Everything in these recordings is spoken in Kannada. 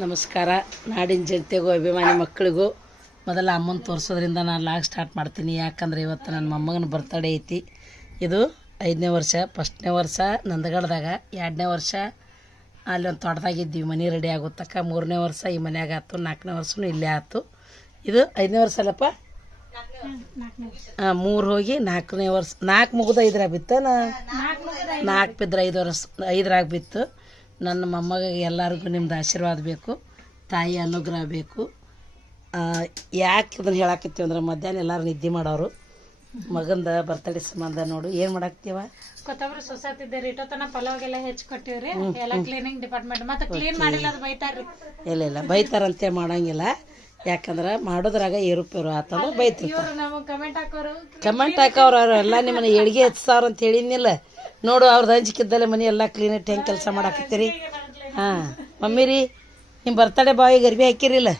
ನಮಸ್ಕಾರ. ನಾಡಿನ ಜನತೆಗೂ, ಅಭಿಮಾನಿ ಮಕ್ಕಳಿಗೂ ಮೊದಲ ಅಮ್ಮನ ತೋರಿಸೋದ್ರಿಂದ ನಾನು ಲಾಗ್ ಸ್ಟಾರ್ಟ್ ಮಾಡ್ತೀನಿ. ಯಾಕಂದ್ರೆ ಇವತ್ತು ನನ್ನ ಮೊಮ್ಮಗನ ಬರ್ತಡೇ ಐತಿ. ಇದು ಐದನೇ ವರ್ಷ, ಫಸ್ಟ್ನೇ ವರ್ಷ ನಂದಗಡದಾಗ ಎರಡನೇ ವರ್ಷ ಅಲ್ಲಿ ಒಂದು ತೋಟದಾಗಿದ್ದೀವಿ ಮನೆ ರೆಡಿ ಆಗೋ ತಕ್ಕ ಮೂರನೇ ವರ್ಷ ಈ ಮನೆಯಾಗ ಆಯ್ತು ನಾಲ್ಕನೇ ವರ್ಷನೂ ಇಲ್ಲೇ ಆಯ್ತು ಇದು ಐದನೇ ವರ್ಷ ಅಲ್ಲಪ್ಪ? ಹಾಂ ಮೂರು ಹೋಗಿ ನಾಲ್ಕನೇ ವರ್ಷ, ನಾಲ್ಕು ಮುಗಿದ ಐದರಾಗ ಬಿತ್ತನಾ? ನಾಲ್ಕು ಬಿದ್ದರೆ ಐದು ವರ್ಷ ಐದರಾಗ ಬಿತ್ತು. ನನ್ನ ಮೊಮ್ಮಗ ಎಲ್ಲರಿಗೂ ನಿಮ್ದು ಆಶೀರ್ವಾದ ಬೇಕು ತಾಯಿ ಅನುಗ್ರಹ ಬೇಕು. ಯಾಕೆ ಅದನ್ನು ಹೇಳಾಕತ್ತೀವಿ ಅಂದ್ರೆ ಮಧ್ಯಾಹ್ನ ಎಲ್ಲರೂ ನಿದ್ದೆ ಮಾಡೋರು. ಮಗಂದ ಬರ್ತಡೇ ಸಂಬಂಧ ನೋಡು ಏನು ಮಾಡಾಕ್ತೀವ ಕೊತ್ತಂಬರಿ ಇಟ್ಟೋತನ ಪಲಾವ್ಗೆಲ್ಲ ಹೆಚ್ಚು ಕೊಟ್ಟಿವ್ರಿ. ಎಲ್ಲ ಕ್ಲೀನಿಂಗ್ ಡಿಪಾರ್ಟ್ಮೆಂಟ್ ಮತ್ತೆ ಕ್ಲೀನ್ ಮಾಡಿಲ್ಲ ಅದು ಬೈತಾರ್ರಿ. ಇಲ್ಲ ಇಲ್ಲ ಬೈತಾರಂತೆ ಮಾಡಂಗಿಲ್ಲ. ಯಾಕಂದ್ರೆ ಮಾಡೋದ್ರಾಗ ಏರುಪೇರು ಆತಂದ್ರೆ ಬೈತಿರ್ತಾರೆ. ನಮಗ್ ಕಮೆಂಟ್ ಹಾಕೋರು ಕಮೆಂಟ್ ಹಾಕೋರು ಅವ್ರು ಎಲ್ಲ ನಿಮ್ಮನ್ನ ಎಡ್ಗೆ ಹಚ್ತಾವ್ರ ಅಂತ ಹೇಳಿದ್ನಿಲ್ಲ. ನೋಡು ಅವ್ರದ್ದು ಹಂಚಿಕ್ಕಿದ್ದಲ್ಲೇ ಮನೆ ಎಲ್ಲ ಕ್ಲೀನಿಟ್ ಹೆಂಗೆ ಕೆಲಸ ಮಾಡಾಕತ್ತೀರಿ? ಹಾಂ ಮಮ್ಮಿ ರೀ ನಿಮ್ಮ ಬರ್ತಡೇ ಬಾವಿಗೆ ಅರ್ಬಿ ಹಾಕಿರಿಲ್ಲ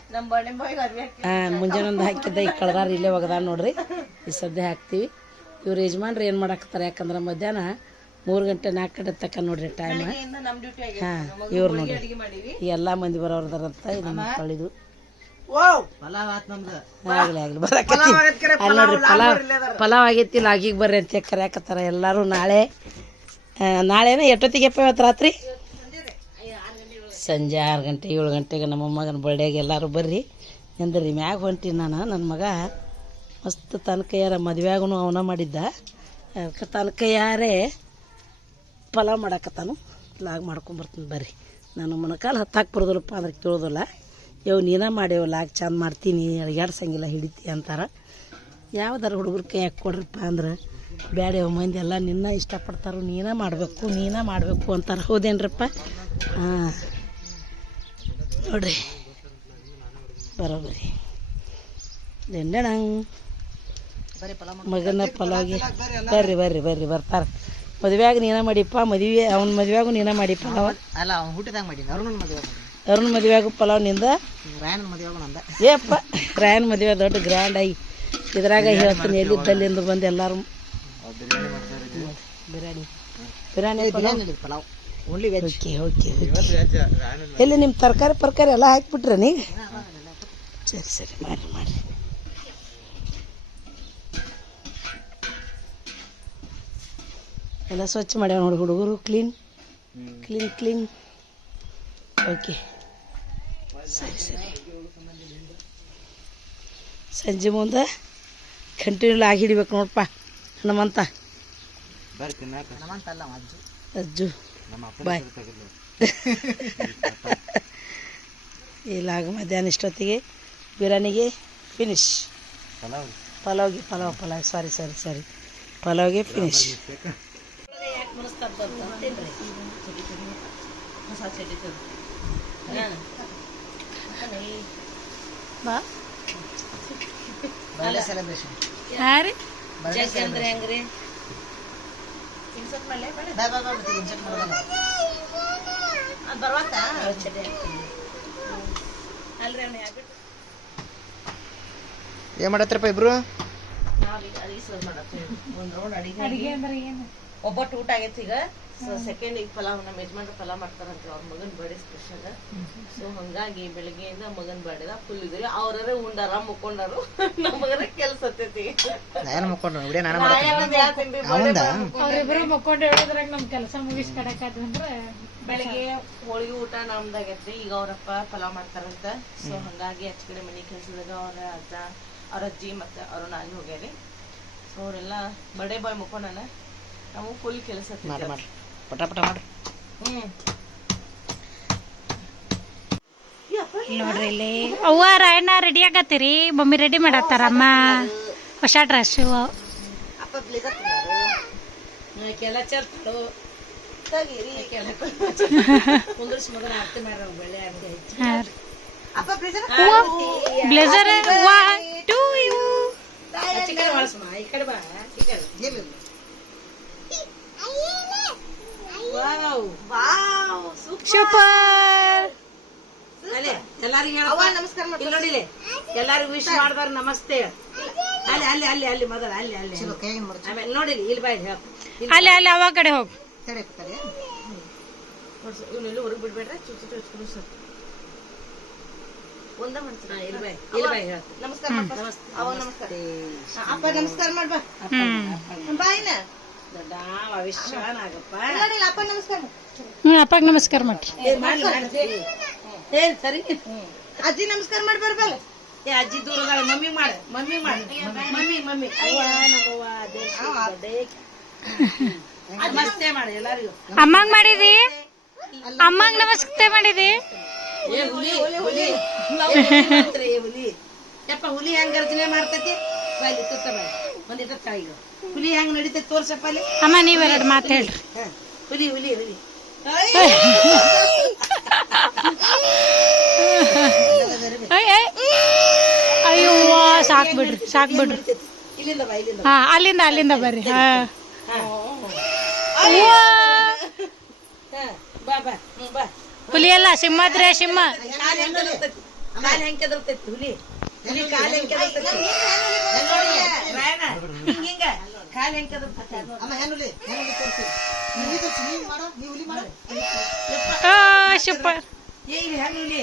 ಹಾಂ ಮುಂಜಾನೆ ಒಂದು ಹಾಕಿದ್ದ ಈಗ ಕಳ್ದಾರ ಇಲ್ಲೇ ಒಗದಾರ ನೋಡ್ರಿ. ಈ ಸದ್ಯ ಹಾಕ್ತೀವಿ. ಇವ್ರು ಯಜಮಾನ್ರಿ ಏನು ಮಾಡಾಕತ್ತಾರೆ? ಯಾಕಂದ್ರೆ ಮಧ್ಯಾಹ್ನ ಮೂರು ಗಂಟೆ ನಾಲ್ಕು ಗಂಟೆ ತಕ್ಕ ನೋಡ್ರಿ ಟೈಮ್ ಹಾಂ ಇವ್ರು ನೋಡ್ರಿ. ಈ ಎಲ್ಲ ಮಂದಿ ಬರೋರ್ದಾರಂತ ಇದು ಕಳಿದು ಆಗ್ಲಿ ಆಗ್ಲಿ ಬರಾಕತ್ತಿ ಅಲ್ಲಿ ನೋಡ್ರಿ ಪಲಾವ್ ಪಲಾವ್ ಆಗೈತಿ ಲಾಗಿಗೆ ಬರ್ರಿ ಅಂತ ಕರ್ಯಾಕತ್ತಾರ? ಎಲ್ಲರೂ ನಾಳೆ ನಾಳೆನ ಎಷ್ಟೊತ್ತಿಗೆಪ್ಪ ಇವತ್ತು ರಾತ್ರಿ? ಸಂಜೆ ಆರು ಗಂಟೆ, ಏಳು ಗಂಟೆಗೆ ನಮ್ಮ ಮಗನ ಬರ್ಡೇಗೆ ಎಲ್ಲರೂ ಬರ್ರಿ. ಎಂದ್ರಿ ಮ್ಯಾಗ ಹೊಂಟಿ ನಾನು ನನ್ನ ಮಗ ಮಸ್ತ್ ತನ್ನ ಕೈಯಾರ ಮದುವೆಯಾಗೂ ಅವನ ಮಾಡಿದ್ದ. ಅದಕ್ಕೆ ತನ್ನ ಕೈಯಾರೇ ಪಲಾವ್ ಮಾಡಾಕತ್ತಾನು. ಲಾಗ್ ಮಾಡ್ಕೊಂಬರ್ತೀನಿ ಬರ್ರಿ. ನಾನು ಮೊಣಕಾಲು ಹತ್ತಾಕಿ ಬರೋದಿಲ್ಲಪ್ಪ ಅಂದ್ರೆ ಕೇಳೋದಿಲ್ಲ. ಯೋ, ನೀನೇ ಮಾಡ್ಯವ ಲಾಗ್ ಚಂದ ಮಾಡ್ತೀನಿ ಅಡ್ಗಾಡ್ಸಂಗಿಲ್ಲ ಹಿಡಿತಿ ಅಂತಾರೆ. ಯಾವ್ದಾರು ಹುಡುಗರು ಕೈ ಕೊಡ್ರಪ್ಪ ಅಂದ್ರೆ ಬ್ಯಾಡ್ಯವ ಮಂದಿ ಎಲ್ಲ ನಿನ್ನ ಇಷ್ಟಪಡ್ತಾರೋ ನೀನೇ ಮಾಡಬೇಕು ನೀನೇ ಮಾಡಬೇಕು ಅಂತಾರೆ. ಹೌದೇನ್ರಪ್ಪ? ಹಾಂ. ನೋಡ್ರಿ. ಬರೋಬರಿ ದಂಡಣಂಗ್ ಮಗನ ಪಲಾವ್ಗೆ. ಬರ್ರಿ ಬರ್ರಿ ಬರ್ರಿ ಬರ್ತಾರೆ. ಮದುವೆಯಾಗ ನೀನ ಮಾಡಿಪ್ಪ ಮದುವೆ ಅವ್ನ ಮದುವೆಯಾಗೂ ನೀನ ಮಾಡಿ ಪಲಾವ್ ಅಲ್ಲ ಅವ್ನು ಹುಟ್ಟಿದಾಗ ಮಾಡಿ ಅರುಣನ ಮದುವೆ ಅರುಣ್ ಮದುವೆಯಾಗೂ ಪಲಾವ್ನಿಂದ? ರಾಯನ ಮದುವೆ ನಂದ. ಏಪ್ಪ ರಾಯನ್ ಮದುವೆ ದೊಡ್ಡ ಗ್ರ್ಯಾಂಡ್ ಆಗಿ ಇದ್ರಾಗ ಹೇಳ್ತೀನಿ ಎಲ್ಲಿದ್ದಲ್ಲಿಂದ ಬಂದು ಎಲ್ಲರೂ biryani biryani. Pulao pulao only veg okay okay okay. ಎಲ್ಲಿ ನಿಮ್ಮ ತರಕಾರಿ ಪರ್ಕಾರಿ ಎಲ್ಲ ಹಾಕಿಬಿಟ್ರೆ ನೀ? ಸರಿ ಸರಿ ಮಾಡಿ ಮಾಡಿ ಎಲ್ಲ ಸ್ವಚ್ಛ ಮಾಡ್ಯಾವ ನೋಡಿ ಹುಡುಗರು ಕ್ಲೀನ್ ಕ್ಲೀನ್ ಕ್ಲೀನ್ ಓಕೆ ಸರಿ ಸರಿ. ಸಂಜೆ ಮುಂದೆ ಕಂಟಿನ್ಯೂ ಆಗಿ ಹಿಡಿಬೇಕು ನೋಡಪ್ಪ. ನಮ್ಮಂತ. ಅಲ್ಲ ಅಜ್ಜು. ಅಜ್ಜು. ಬಾಯ್. ಲಾಗ್ ಮಧ್ಯಾಹ್ನ ಇಷ್ಟೊತ್ತಿಗೆ ಬಿರಿಯಾನಿಗೆ finish ಪಲಾವ್ಗೆ pulao pulao. Sorry sorry sorry ಪಲಾವ್ಗೆ finish ಬಾ. ಸೆಲೆಬ್ರೇಷನ್ ಅಂದ್ರೆ ಹೆಂಗ್ರಿ? ಏನ್ ಮಾಡತ್ರಪ್ಪ ಇಬ್ರು? ಅಡಿಗೆ ಅಂದ್ರೆ ಏನು? ಒಬ್ಬಟ್ಟು ಊಟ ಆಗೈತಿ ಈಗ. ಸೆಕೆಂಡ್ ಈಗ ಪಲಾವ್ ನಮ್ಮ ಯಜಮಾನ್ರು ಪಲಾವ್ ಮಾಡ್ತಾರಂತ ಅವ್ರ ಮಗನ್ ಬರ್ಡೇ ಸ್ಪೆಷಲ್ ಸೊ ಹಂಗಾಗಿ ಬೆಳಿಗ್ಗೆಯಿಂದ ಮಗನ್ ಬರ್ಡೇದ ಫುಲ್ ಇದ್ರಿ. ಅವ್ರೇ ಉಂಡಾರ ಮುಕ್ಕೊಂಡಾರು. ನಮ್ಮ ಮಗನ ಕೆಲ್ಸ ಹತ್ತೈತಿ. ನಾನು ಮುಕ್ಕೊಂಡು ವಿಡಿಯೋ ನಾನು ಅವ್ರಿಬ್ರು ಮಕ್ಕೊಂಡು ಹೇಳಿದ್ರಾಗ ನಮ್ ಕೆಲಸ ಮುಗಿಸ್ಕೊಡಕಾದ್ರು ಅಂದ್ರೆ ಬೆಳಗ್ಗೆ ಹೋಳಿಗೆ ಊಟ ನಮ್ದಾಗೈತ್ರಿ ಈಗ ಅವರಪ್ಪ ಪಲಾವ್ ಮಾಡ್ತಾರಂತ. ಸೊ ಹಂಗಾಗಿ ಹಚ್ಚ ಕಡೆ ಮನೆ ಕೆಲ್ಸದಾಗ ಅವ್ರ ಅಜ್ಜ ಅವ್ರ ಅಜ್ಜಿ ಮತ್ತೆ ಅವ್ರ ಅಲ್ಲಿ ಹೋಗ್ಯಾರಿ. ಸೊ ಅವರೆಲ್ಲ ಬರ್ಡೇ ಬಾಯ್ ಮುಕ್ಕೊಂಡಾನ? ನಾವು ಫುಲ್ ಕೆಲಸ ಮಾಡ್ರಿ. ಪಟ ಪಟ ಮಾಡ್ರಿ. ನೋಡ್ರಿ ಇಲ್ಲಿ. ಅವ್ವ ರಾಯಣ್ಣ ರೆಡಿ ಆಗತ್ತೀರಿ? ಮಮ್ಮಿ ರೆಡಿ ಮಾಡತ್ತಾರಮ್ಮ. ಹೊಸ ಡ್ರೆಸ್ಸು ಕೆಲ ಚರ್ತು ಕುಂದ್ರಿಸಿ ಮಗನ ಆರತಿ ಮಾಡ್ರ ಬೆಳೆ ಆರತಿ ಬ್ಲೇಸರ್ ಟು ಯು ಈ ಕಡೆ ಬಳಸಮ್ಮ ಈ ಕಡೆ ಬಾ ಈ ಕಡೆ ವಾವ್ ಸೂಪರ್ ಅಲ್ಲೇ ಎಲ್ಲಾರಿಗೂ ಹೇಳಪ್ಪ. ನಮಸ್ಕಾರ ಇಲ್ಲಿ ನೋಡಿಲೆ ಎಲ್ಲಾರಿಗೂ ವಿಶ್ ಮಾಡ್ದಾರ ನಮಸ್ತೆ. ಅಲ್ಲಿ ಅಲ್ಲಿ ಅಲ್ಲಿ ಅಲ್ಲಿ ಮೊದಲ ಅಲ್ಲಿ ಅಲ್ಲಿ ಆಮೇಲೆ ನೋಡಿಲಿ ಇಲ್ಲಿ ಬಾಯ್ ಹೇಳ. ಅಲ್ಲಿ ಅಲ್ಲಿ ಅವ ಕಡೆ ಹೋಗು. ಸರಿ ಕೂತಾರೆ ಇವನ್ನೆಲ್ಲ ಹೊರಗೆ ಬಿಡ್ಬೇಡ್ರೆ ಚುಚ್ಚು ಚುಚ್ಕೊಂಡು ಸರ್ ಒಂದ ಇಲ್ಲಿ ಇಲ್ಲಿ ನಮಸ್ಕಾರ ಮಾಡ್ಬಾ. ಅವ ನಮಸ್ಕಾರ. ಅಪ್ಪ ನಮಸ್ಕಾರ ಮಾಡ್ಬಾ. ಬಾಯಿನ ಮಾಡು. ಹ್ಮ್ ಅಪ್ಪಗ್ ನಮಸ್ಕಾರ ಮಾಡಿ ಏ ಮಾಡಿ ಏನ್ ಸರಿ. ಅಜ್ಜಿ ನಮಸ್ಕಾರ ಮಾಡಿ ಬರ್ಬಲ್ಲ ಏ ಅಜ್ಜಿ ದೂರದಾಳ ಮಮ್ಮಿ ಮಾಡ ಮಮ್ಮಿ ಮಾಡ. Mummy mummy. ನಮಸ್ತೆ ಮಾಡಿ ಎಲ್ಲರಿಗೂ. ಅಮ್ಮಂಗ್ ಮಾಡಿದಿ? ಅಮ್ಮಂಗ್ ನಮಸ್ತೆ ಮಾಡಿದಿ? ಏ ಹುಲಿ ಹುಲಿ ಹುಲಿ. ಯಪ್ಪ ಹುಲಿ ಹೆಂಗ್ ಗರ್ಜನೆ ಮಾಡ್ತತಿ? ಬಾಯ್ಲಿ ಸುತ್ತ ಬಾಯ್ ಒಂದಿಟ್ಟ ಹುಲಿ ಹೆಂಗ್ ನಡೀತೈತಿ ತೋರ್ಸಪ್ಪ ಅಲ್ಲಿ. ಅಮ್ಮ ನೀವೆರಡು ಮಾತು ಹೇಳ್ರಿ. ಹುಲಿ ಹುಲಿ ಹುಲಿ. ಅಯ್ಯೋ ಸಾಕ್ ಬಿಡ್ರಿ ಸಾಕ್ ಬಿಡ್ರಿ ಹಾ ಅಲ್ಲಿಂದ ಅಲ್ಲಿಂದ ಬರ್ರಿ. ಹಾ. ಹುಲಿ ಅಲ್ಲ ಸಿಂಹದ್ರೆ ಸಿಂಹ. ಹುಲಿ? ಹುಲಿ ಕಾಲ್ ಹೆಂಗ್ ನೋಡಿ, ರಾಯಣ್ಣ, ಹಿಂಗ್ ಹಿಂಗ. ಕಾಲ್ ಹೆಂಗ್ ಅಮ್ಮ ಹೆಣ್ಣುಲಿ ಹೆಣ್ಣುಲಿ ತೋರಿಸಿ. ನೀವು ತೋರಿಸಿ ನೀವು ಮಾಡೋ ನೀವು ಹುಲಿ ಮಾಡೋ. ಆ, ಸೂಪರ್ ಏ ಇಲ್ಲಿ ಹೆಂಗ್ ಹುಲಿ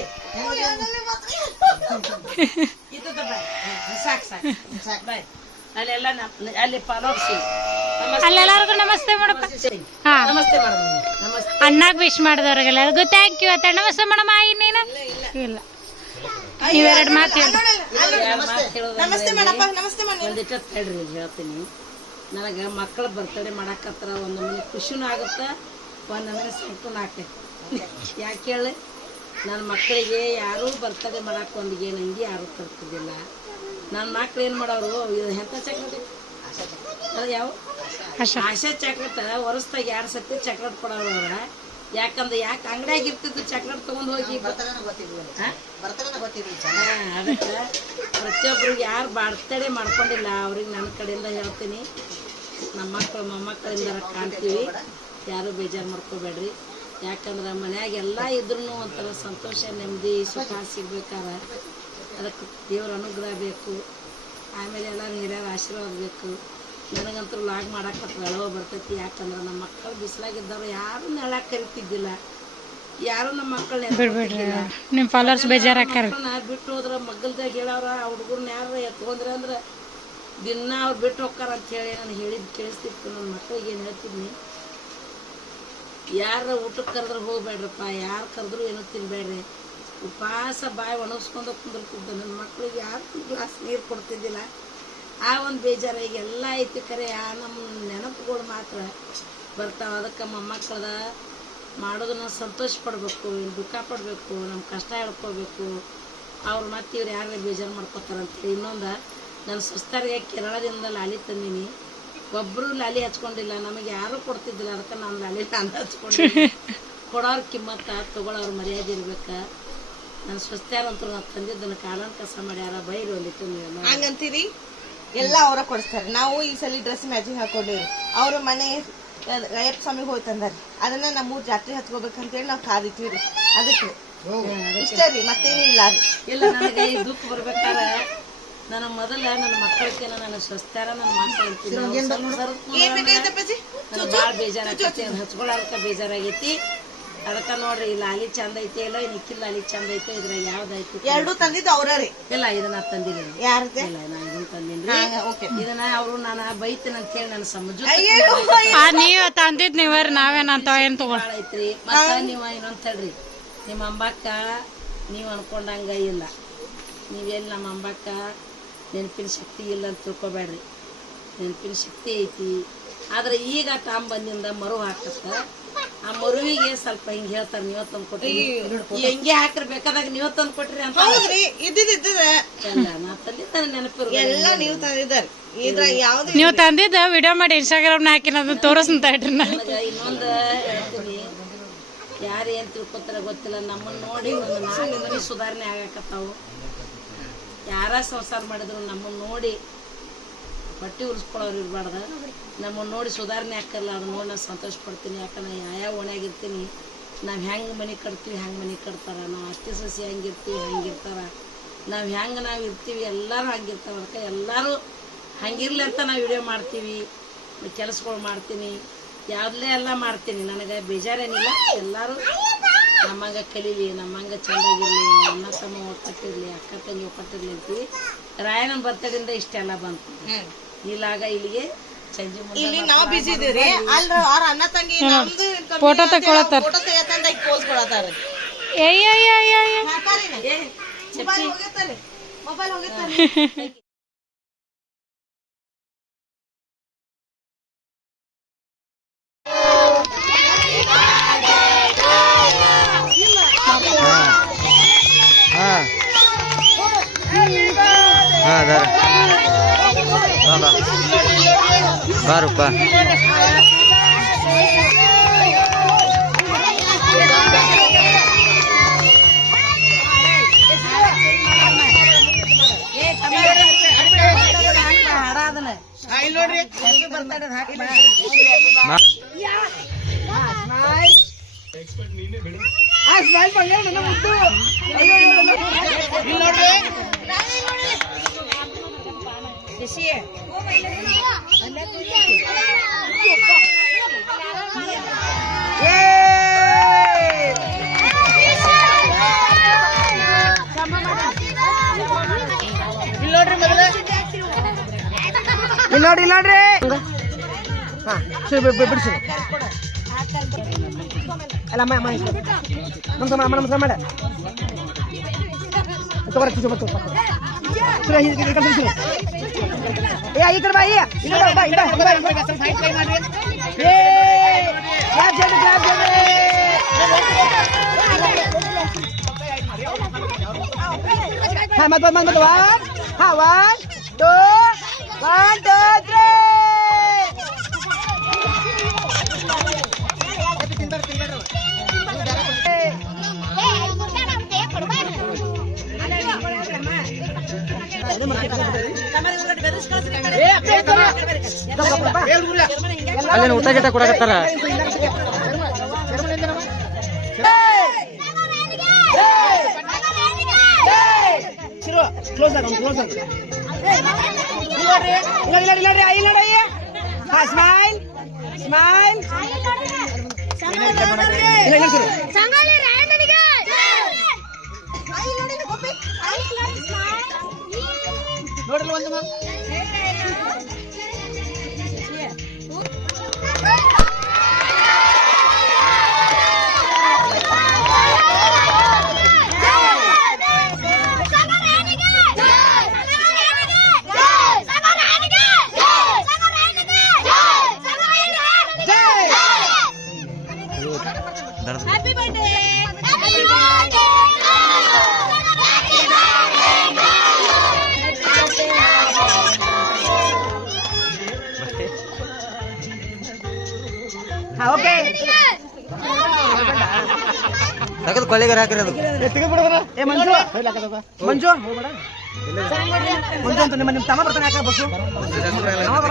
ಇದ್ದದ ಬಾ ಸಾಕ್ ಸಾಕ್. ಸಾಕ್. ಬಾಯ್. ಅಲ್ಲೆಲ್ಲ ಅಲ್ಲಿ ನಮಸ್ತೆ. ಅಲ್ಲೆಲ್ಲರಿಗೂ ನಮಸ್ತೆ ಮಾಡಪ್ಪ. ಹಾ. ನಮಸ್ತೆ ಮಾಡು ನಮಸ್ತೆ. ಅಣ್ಣಾಗ್ ವಿಶ್ ಮಾಡಿದವ್ರಿಗೆಲ್ಲರಿಗೂ ಥ್ಯಾಂಕ್ ಯು ಅತ್ತ. ನಮಸ್ತೆ ಮೇಡಮ್ ಆಯಿ ನೀನು ಇಲ್ಲ. ನೀವೆರಡು ಮಾತು ನಮಸ್ತೆ. ಮಾಡಪ್ಪ ನಮಸ್ತೆ ಒಂದಿಟ್ಟು ಹೇಳ್ರಿ ಹೇಳ್ತೀನಿ. ನನಗೆ ಮಕ್ಕಳ ಬರ್ತಡೇ ಮಾಡಕತ್ರ ಒಂದು ಮನೆ ಖುಷಿನೂ ಆಗುತ್ತೆ ಒಂದು ಮನೆ ಸಂಕಟನೂ ಆಕೈತಿ ಯಾಕೆ ಹೇಳಿ? ನನ್ನ ಮಕ್ಕಳಿಗೆ ಯಾರೂ ಬರ್ತಡೆ ಮಾಡಕ್ಕೆ ಒಂದು ಏನು ಹಿಂಗೆ ಯಾರೂ ತರ್ತಿದ್ದಿಲ್ಲ. ನನ್ನ ಮಕ್ಳು ಏನು ಮಾಡೋರು ಇದು ಎಂಥ ಚಕ್ರತಿ ಅದು ಯಾವ? ಆಶಾ ಚಕ್ರತ ವರ್ಷದಾಗ ಎರಡು ಸತಿ ಚಕ್ರತ್ ಕೊಡೋರು ಅವ್ರ? ಯಾಕಂದ್ರೆ ಯಾಕೆ ಅಂಗಡಿಯಾಗ ಇರ್ತಿದ್ದು ಚಾಕ್ಲೇಟ್ ತಗೊಂಡ್ ಹೋಗಿ ಅದಕ್ಕೆ ಪ್ರತಿಯೊಬ್ಬರಿಗೆ ಯಾರು ಬರ್ತಡೇ ಮಾಡ್ಕೊಂಡಿಲ್ಲ ಅವ್ರಿಗೆ ನನ್ನ ಕಡೆಯಿಂದ ಹೇಳ್ತೀನಿ. ನಮ್ಮ ಮಕ್ಕಳು ಮೊಮ್ಮಕ್ಕಳಿಂದ ಕಾಣ್ತೀವಿ. ಯಾರು ಬೇಜಾರು ಮಾಡ್ಕೋಬೇಡ್ರಿ. ಯಾಕಂದ್ರೆ ಮನ್ಯಾಗ ಎಲ್ಲ ಇದ್ರೂ ಒಂಥರ ಸಂತೋಷ ನೆಮ್ಮದಿ ಸುಖ ಸಿಗ್ಬೇಕಾದ್ರೆ ಅದಕ್ಕೆ ದೇವ್ರ ಅನುಗ್ರಹ ಬೇಕು. ಆಮೇಲೆ ಎಲ್ಲ ಹಿರಿಯರ ಆಶೀರ್ವಾದ ಬೇಕು. ನನಗಂತೂ ಲಾಗ್ ಮಾಡಕ್ಕೆ ಅಳವ ಬರ್ತೈತಿ. ಯಾಕಂದ್ರೆ ನಮ್ಮ ಮಕ್ಕಳು ಬಿಸಿಲಾಗಿದ್ದವ್ರು ಯಾರು ನೆಳಕ್ಕೆ ಕರಿತಿದ್ದಿಲ್ಲ. ಯಾರು ನಮ್ಮ ಮಕ್ಕಳನ್ನ ನಿಮ್ಮ ಫಾಲೋರ್ಸ್ ಬೇಜಾರಾಕಾರ ಬಿಟ್ಟು ಹೋದ್ರೆ ಮಗ್ಗಲ್ದಾಗ ಹೇಳವ್ರ ಆ ಹುಡುಗರ್ನ ಯಾರು ಎತ್ಕೊಂಡ್ರೆ ಅಂದ್ರೆ ದಿನ ಅವ್ರು ಬಿಟ್ಟು ಹೋಗ್ತಾರ ಅಂತ ಹೇಳಿ ನಾನು ಹೇಳಿದ್ ಕೇಳಿಸ್ತಿತ್ತು. ನನ್ನ ಮಕ್ಕಳಿಗೆ ಏನು ಹೇಳ್ತಿದ್ನಿ? ಯಾರ ಊಟಕ್ಕೆ ಕರೆದ್ರೆ ಹೋಗ್ಬೇಡ್ರಪ್ಪ ಯಾರು ಕರೆದ್ರು ಏನೂ ತಿನ್ಬೇಡ್ರಿ. ಉಪವಾಸ ಬಾಯಿ ಒಣಗಿಸ್ಕೊಂಡು ಕುಂದಿರ್ತಿದ್ದೆ ನನ್ನ ಮಕ್ಕಳಿಗೆ ಯಾರು ಗ್ಲಾಸ್ ನೀರು ಕೊಡ್ತಿದ್ದಿಲ್ಲ. ಆ ಒಂದು ಬೇಜಾರ ಈಗ ಎಲ್ಲ ಐತಿ ಕರೆ ಆ ನಮ್ಮ ನೆನಪುಗಳು ಮಾತ್ರ ಬರ್ತಾವೆ. ಅದಕ್ಕೆ ಮೊಮ್ಮಕ್ಕಳದ ಮಾಡೋದನ್ನ ಸಂತೋಷ ಪಡಬೇಕು ದುಃಖ ಪಡಬೇಕು ನಮ್ಮ ಕಷ್ಟ ಹೇಳ್ಕೋಬೇಕು. ಅವ್ರು ಮತ್ತೆ ಇವ್ರು ಯಾರನ್ನ ಬೇಜಾರು ಮಾಡ್ಕೋತಾರಂತೇಳಿ ಇನ್ನೊಂದು ನಾನು ಸುಸ್ತಾರಿಗೆ ಕೇರಳದಿಂದ ಲಾಲಿ ತಂದೀನಿ. ಒಬ್ಬರು ಲಾಲಿ ಹಚ್ಕೊಂಡಿಲ್ಲ ನಮಗೆ ಯಾರೂ ಕೊಡ್ತಿದ್ದಿಲ್ಲ ಅದಕ್ಕೆ ನಾನು ಲಾಲಿ ನಾನು ಹಚ್ಕೊಂಡು ಕೊಡೋರ್ ಕಿಮ್ಮತ್ತ ತಗೊಳ್ಳೋರು ಮರ್ಯಾದೆ ಇರ್ಬೇಕು. ನನ್ನ ಸ್ವಸ್ತ್ಯಾರಂತೂ ನಾನು ತಂದಿದ್ದನ್ನು ಕಾಲಂಕಸ ಕಸ ಮಾಡ್ಯಾರ ಬೈರು ಅಲ್ಲಿ ಹಂಗಂತೀರಿ? ಎಲ್ಲ ಅವರ ಕೊಡಿಸ್ತಾರೆ. ನಾವು ಈ ಸಲ ಡ್ರೆಸ್ ಮ್ಯಾಚಿಂಗ್ ಹಾಕೊಂಡಿವಿ ಅವ್ರ ಮನೆ ಅಯ್ಯಪ್ಪ ಸ್ವಾಮಿಗೆ ಹೋಯ್ತಂದಾರಿ ಅದನ್ನ ನಮ್ಮ ಊರ್ ಜಾತ್ರೆ ಹೇಳಿ ನಾವು ಕಾದಿತ್ವಿ ರೀ ಅದಕ್ಕೆ. ಇಷ್ಟ ರೀ ಮತ್ತೇನಿಲ್ಲ ಎಲ್ಲ ರೀ. ಇಲ್ಲ ನನಗೆ ಈ ದುಃಖ ಬರ್ಬೇಕಾದ್ರೆ ನನ್ನ ಮೊದಲ ನನ್ನ ಮಕ್ಕಳಕ್ಕೆ ನನ್ನ ಸ್ವಸ್ತ್ಯಾರ ನನ್ನ ಮಕ್ಕಳು ಭಾಳ ಬೇಜಾರಾಗೈತಿ ಅದು ಹಚ್ಕೊಳ್ಳೋದಕ್ಕೆ ಬೇಜಾರಾಗೈತಿ. ಅದಕ್ಕೆ ನೋಡ್ರಿ ಇಲ್ಲ ಲಾಲಿ ಚಂದ ಐತೆ ಇಲ್ಲ ಈ ಅಲ್ಲಿ ಲಾಲಿ ಚಂದ ಐತೆ ಇದ್ರ ಯಾವ್ದಾಯ್ತು ಎರಡು ತಂದಿದ್ದು ಅವ್ರಿ ಇಲ್ಲ ಇದನ್ನ ತಂದಿಲ್ಲ ಯಾರದೆ? ಇಲ್ಲ ನಾ ಇದನ್ನ ತಂದಿನ್ರಿ ಓಕೆ. ಇದನ್ನ ಅವರು ನಾನು ಬೈತೀನಿ ಅಂತ ಹೇಳಿ ನನ್ನ ಸಮಜು ಆ ನೀವು ತಂದಿದ್ ನೀವರ್ ನಾವೇನಂತ ಏನ್ ಐತ್ರಿ. ಮತ್ತ ನೀವ ಏನಂತ ಹೇಳ್ರಿ ನಿಮ್ಮ ಅಂಬಕ್ಕ ನೀವು ಅನ್ಕೊಂಡಂಗ ಇಲ್ಲ. ನೀವೇನ್ ನಮ್ಮ ಅಂಬಕ್ಕ ನೆನಪಿನ ಶಕ್ತಿ ಇಲ್ಲ ಅಂತ ತಿಳ್ಕೊಬೇಡ್ರಿ. ನೆನಪಿನ ಶಕ್ತಿ ಐತಿ. ಆದ್ರೆ ಈಗ ಬಂದಿಂದ ಮರು ಹಾಕತ್ತ ಆ ಮರುವಿಗೆ ಸ್ವಲ್ಪ ಹಿಂಗ್ ಹೇಳ್ತಾರೆ ನೀವ್ ತಂದು ಕೊಟ್ರಿ ಹೆಂಗೆ ಹಾಕ್ರಿ ಬೇಕಾದಾಗ ನೀವ್ ತಂದು ಕೊಟ್ರಿ ಅಂತ ಹೌದ್ರಿ ಇದ್ದಿದ್ ಇದ್ದದ. ಎಲ್ಲ ನಾ ನೆನಪಿರು ಎಲ್ಲ ನೀವು ತಂದಿದ್ದಾರಿ. ಇದ್ರ ಯಾವ್ದು ನೀವು ತಂದಿದ್ದ ವಿಡಿಯೋ ಮಾಡಿ ಇನ್ಸ್ಟಾಗ್ರಾಮ್ನ ಹಾಕಿನ ಅದನ್ನ ತೋರಿಸ್ತಾ ಇಡ್ರಿ ನಾ ನನಗೆ ಇನ್ನೊಂದು ಹೇಳ್ತೀನಿ. ಯಾರು ಏನು ತಿಳ್ಕೊತಾರ ಗೊತ್ತಿಲ್ಲ. ನಮ್ಮನ್ನ ನೋಡಿ ಒಂದು ನಾಲ್ಕು ಮನೆ ಸುಧಾರಣೆ ಆಗಕತ್ತಾವು ಯಾರ ಸಂಸಾರ ಮಾಡಿದ್ರು ನಮ್ಮನ್ನ ನೋಡಿ ಬಟ್ಟೆ ಉರ್ಸ್ಕೊಳ್ಳೋರು ಇರಬಾರ್ದು? ನಮ್ಮನ್ನು ನೋಡಿ ಸುಧಾರಣೆ ಹಾಕಲ್ಲ, ಅದನ್ನ ನೋಡಿ ನಾನು ಸಂತೋಷ ಪಡ್ತೀನಿ. ಯಾಕಂದ್ರೆ ಯಾವ ಒಣಗಿರ್ತೀನಿ ನಾವು ಹೆಂಗೆ ಮನೆ ಕಟ್ತೀವಿ, ಹೆಂಗೆ ಮನೆ ಕಟ್ತಾರೆ? ನಾವು ಅಷ್ಟೇ ಸಸಿ ಹೆಂಗಿರ್ತೀವಿ ಹೆಂಗಿರ್ತಾರ ನಾವು ಹೆಂಗೆ ನಾವು ಇರ್ತೀವಿ, ಎಲ್ಲರೂ ಹಂಗಿರ್ತಾವ ಅದಕ್ಕೆ ಎಲ್ಲರೂ ಹಂಗಿರ್ಲಿ ಅಂತ ನಾವು ವಿಡಿಯೋ ಮಾಡ್ತೀವಿ, ಕೆಲಸಗಳು ಮಾಡ್ತೀನಿ. ಯಾವುದಲೇ ಎಲ್ಲ ಮಾಡ್ತೀನಿ. ನನಗೆ ಬೇಜಾರೇನಿಲ್ಲ. ಎಲ್ಲರೂ ನಮ್ಮಂಗ ಕಲೀಲಿ ನಮ್ಮಂಗ ಚೆನ್ನಾಗಿರ್ಲಿ ಅಣ್ಣ ತಮ್ಮ ಒಪ್ಪಟ್ಟಿರ್ಲಿ ಅಕ್ಕ ತಂಗಿ ಒಪ್ಪಟ್ಟಿರ್ಲಿ ಅಂತೀವಿ. ರಾಯಣ್ಣನ ಬರ್ತದಿಂದ ಇಷ್ಟೆಲ್ಲ ಬಂತು. ಇಲ್ಲಾಗ ಇಲ್ಲಿಗೆ ಸಂಜೆ ಇಲ್ಲಿ ನಾವು ಬಿಜಿ ಇದೀವ್ರಿ ಅಲ್ರ ಅವ್ರ ಅಣ್ಣ ತಂಗಿ ನಮ್ದು ಫೋಟೋ ತಕೊಳತ್ತಾರ ಫೋಟೋ ತೆಗಿಯತ್ತಂದ ಈಗ ಪೋಸ್ ಕೊಡತ್ತಾರ ಏಯ್ ಮೊಬೈಲ್ ಬಾರಪ್ಪ ಹಾಡ ಅದನ್ನ ಬರ್ತಡೆ ಹಾಕಿ ಮಾ ಇಲ್ಲಿ ನೋಡ್ರಿ ಇಲ್ಲಿ ನೋಡ್ರಿ ಹಾ ಸರಿ ಬಿಡಿಸಿ ಅಲ್ಲ ಅಮ್ಮ ಅಮ್ಮ ನಮಸ್ಕಾರ ಅಮ್ಮ ನಮಸ್ಕಾರ ಮಾಡ ತಗೋರ ಕಿಶೋ ಬರ್ತು ಸರಿ ಈ ಕಡೆ ಕಡೆ ಸರಿ ಏ ಈ ಕಡೆ ಬಾ ಈ ಈ ಕಡೆ ಬಾ ಈ ಕಡೆ ಬಾ ಈ ಕಡೆ ಏ ಕ್ಲಾಪ್ ಜಲ್ದಿ ಕ್ಲಾಪ್ ಜಲ್ದಿ ಹಾ ಮತ್ ಮತ್ ಮತ್ ಒನ್ ಹಾ ಅಲ್ಲೇನು ಊಟ ಗಿಟ ಕೊಡಕತ್ತಾರ ಕ್ಲೋಸ್ ಆಗ ಕ್ಲೋಸ್ ಆಗ ಇಲ್ಲಿ ನೋಡ್ರಿ ಇಲ್ಲಿ ನೋಡಿ ಇಲ್ಲಿ ನೋಡಿ ಇಲ್ಲಿ ನೋಡಿ ಹಾ ಸ್ಮೈಲ್ ಸ್ಮೈಲ್ ಇಲ್ಲ ಇಲ್ಲ ಶಿರು ನೋಡ್ರಿ ಒಂದು ತೆಗೆದು ಹಾಕಿರೋದು ಏ ಮಂಜು. ಮಂಜು. ಮಂಜು ಅಂತ ನಿಮ್ಮ ನಿಮ್ಮ ತಮ್ಮ ಬರ್ತಾನೆ ಯಾಕೆ ಬಸ್ಸು. ಅವ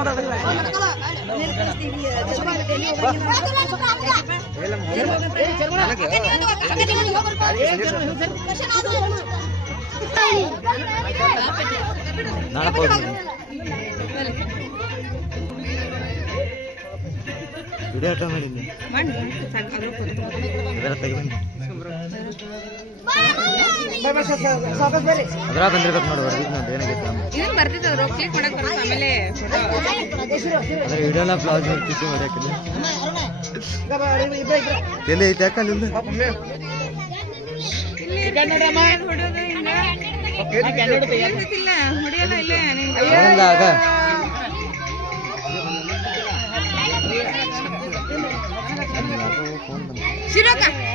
ವಿಡಿಯೋ ಆಟ ಮಾಡಿದ್ದೆ ಅದೆಲ್ಲ ತೆಗಿಬಂದಿ ಬಾಯ್ ಬಾಯ್ ಸಾವ್ಕಾಸ್ ಸಾವ್ಕಾಸ್ ಬೇರೆ ಅದ್ರ ಬಂದಿರ್ಬೇಕು ನೋಡಿ ಹೊರಗಿದ್ ನೋಡಿ ಆಮೇಲೆ ಅದ್ರ ವಿಡಿಯೋ ಎಲ್ಲ ಬ್ಲೌಸ್ ಕಿಸಿ ಎಲ್ಲಿ ಐತೆ ಇಬ್ಬರ ತಲೆ ಇಲ್ಲ. ಯಾಕಲ್ಲ ಆಗ 进来。